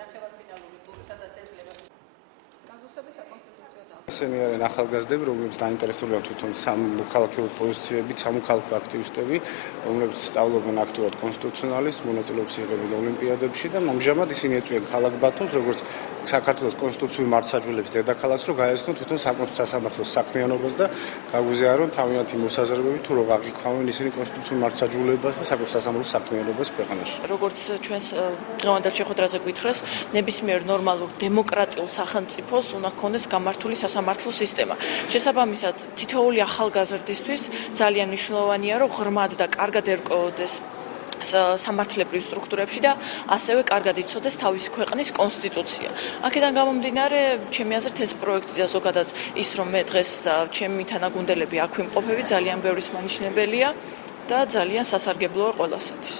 ნახევარფინალური ტური, სადაც ეძლევა განსხვავების საკონსტიტუციო და ესენი არიან ახალგაზრდები, რომლებიც დაინტერესებულია თვითონ სამოქალაქო პოზიციებით, სამოქალაქო აქტივისტები, რომლებიც სწავლობენ აქტიურად კონსტიტუციონალიზმს, მონაწილეობს იღებენ ოლიმპიადებში და ამჟამად ისინი ეწვიან ქალაქ ბათუმს, როგორც საქართველოს კონსტიტუციურ მართლმსაჯულების დედაქალაქს, რომ გაეცნონ თვითონ საკონსტიტუციო სასამართლოს საქმიანობას და გაგვიზიარონ თავიანთი მოსაზრებები თუ რო აღიქვამენ ისინი კონსტიტუციურ მართლმსაჯულებას და საკონსტიტუციო სასამართლოს საქმიანობას ქვეყანაში. როგორც ჩვენს დღევანდელ შეხვედრაზე გვითხრეს, ნებისმიერ ნორმალურ დემოკრატიულ სახელმწიფოს უნდა ჰქონდეს გამართული სასამართლო სისტემა. შესაბამისად, თითოეული ახალგაზრდისთვის ძალიან მნიშვნელოვანია, რომ ღრმად და კარგად ერკვეოდეს სამართლებრივ სტრუქტურებში და ასევე კარგად იცოდეს თავისი ქვეყნის კონსტიტუცია. აქედან გამომდინარე, ჩემი აზრით ეს პროექტი და ზოგადად ის, რომ მე დღეს ჩემი თანაგუნდელები აქ ვიმყოფები, ძალიან ბევრის მანიშნებელია და ძალიან სასარგებლოა ყველასათვის.